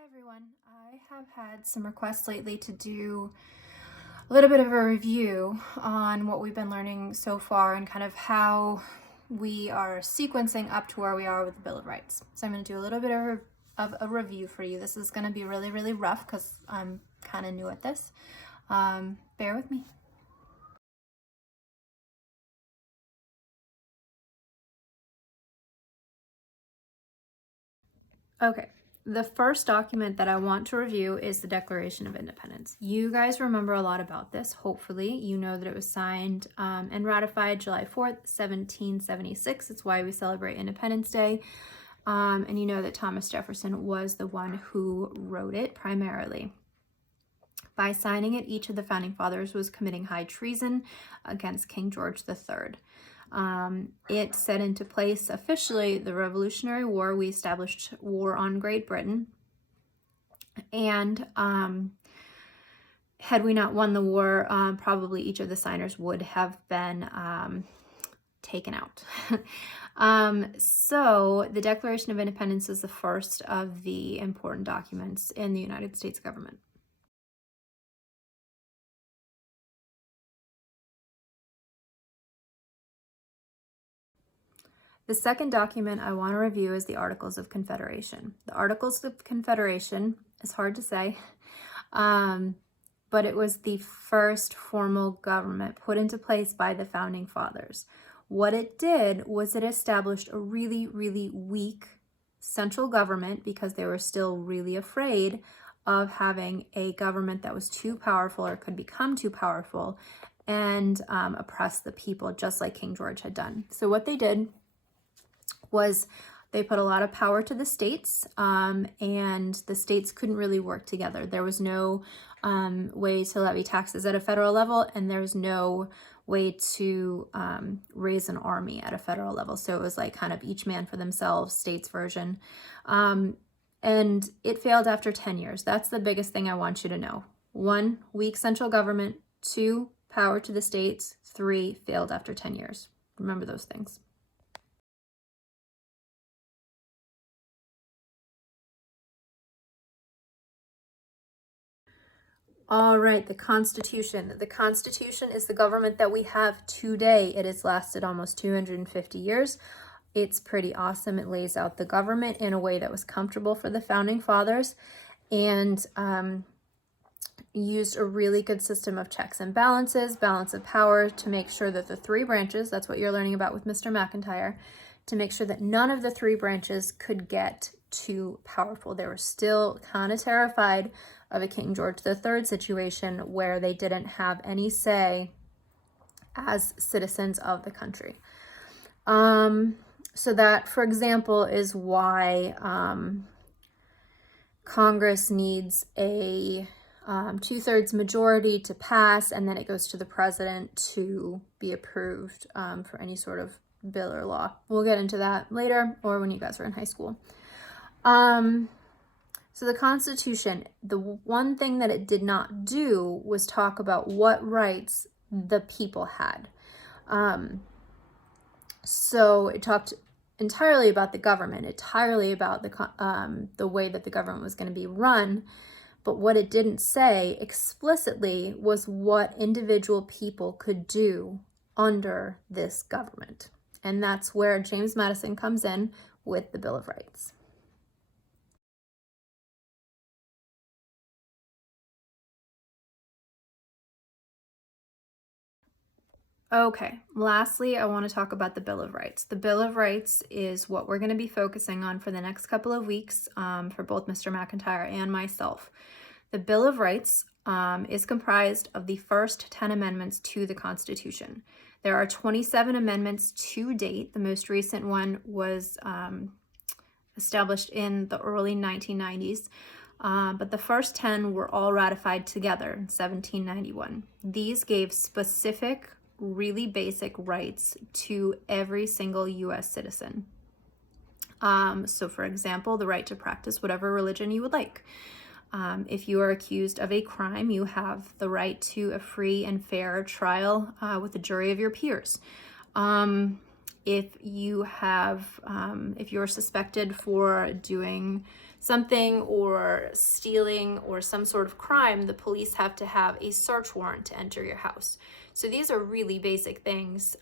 Hi everyone. I have had some requests lately to do a little bit of a review on what we've been learning so far and kind of how we are sequencing up to where we are with the Bill of Rights. So I'm going to do a little bit of a review for you. This is going to be really, really rough because I'm kind of new at this. Bear with me. Okay. The first document that I want to review is the Declaration of Independence. You guys remember a lot about this, hopefully. You know that it was signed and ratified July 4th, 1776. It's why we celebrate Independence Day. And you know that Thomas Jefferson was the one who wrote it primarily. By signing it, each of the founding fathers was committing high treason against King George III. It set into place officially the Revolutionary War. We established war on Great Britain. And had we not won the war, probably each of the signers would have been taken out. So the Declaration of Independence is the first of the important documents in the United States government. The second document I want to review is the Articles of Confederation. The Articles of Confederation is hard to say, but it was the first formal government put into place by the founding fathers. What it did was it established a really, really weak central government because they were still really afraid of having a government that was too powerful or could become too powerful and oppress the people, just like King George had done. So what they did was they put a lot of power to the states, and the states couldn't really work together. There was no way to levy taxes at a federal level, and there was no way to raise an army at a federal level. So it was like kind of each man for themselves, states version. And it failed after 10 years. That's the biggest thing I want you to know. 1, weak central government. 2, power to the states. 3, failed after 10 years. Remember those things. All right, the Constitution. The Constitution is the government that we have today. It has lasted almost 250 years. It's pretty awesome. It lays out the government in a way that was comfortable for the founding fathers and used a really good system of checks and balances, balance of power to make sure that the 3 branches, that's what you're learning about with Mr. McIntyre, to make sure that none of the 3 branches could get too powerful. They were still kind of terrified of a King George III situation where they didn't have any say as citizens of the country. So that, for example, is why Congress needs a 2/3 majority to pass, and then it goes to the president to be approved for any sort of bill or law. We'll get into that later or when you guys are in high school. So the Constitution, the one thing that it did not do was talk about what rights the people had. So it talked entirely about the government, entirely about the way that the government was going to be run. But what it didn't say explicitly was what individual people could do under this government. And that's where James Madison comes in with the Bill of Rights. Okay, lastly, I want to talk about the Bill of Rights. The Bill of Rights is what we're going to be focusing on for the next couple of weeks for both Mr. McIntyre and myself. The Bill of Rights is comprised of the first 10 amendments to the Constitution. There are 27 amendments to date. The most recent one was established in the early 1990s. But the first 10 were all ratified together in 1791. These gave specific, really basic rights to every single U.S. citizen. So for example, the right to practice whatever religion you would like. If you are accused of a crime, you have the right to a free and fair trial with a jury of your peers. If you're suspected for doing something or stealing or some sort of crime, the police have to have a search warrant to enter your house. So these are really basic things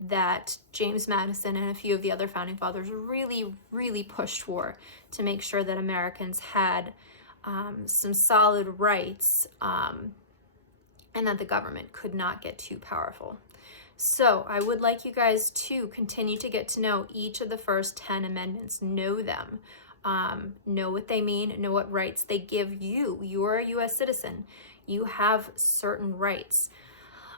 that James Madison and a few of the other founding fathers really, really pushed for, to make sure that Americans had some solid rights and that the government could not get too powerful. So I would like you guys to continue to get to know each of the first 10 amendments, know them, know what they mean, know what rights they give you. You're a US citizen. You have certain rights.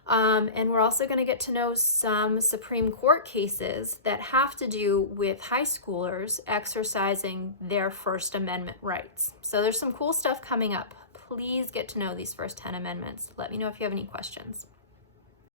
And we're also going to get to know some Supreme Court cases that have to do with high schoolers exercising their First Amendment rights. So there's some cool stuff coming up. Please get to know these first 10 amendments. Let me know if you have any questions.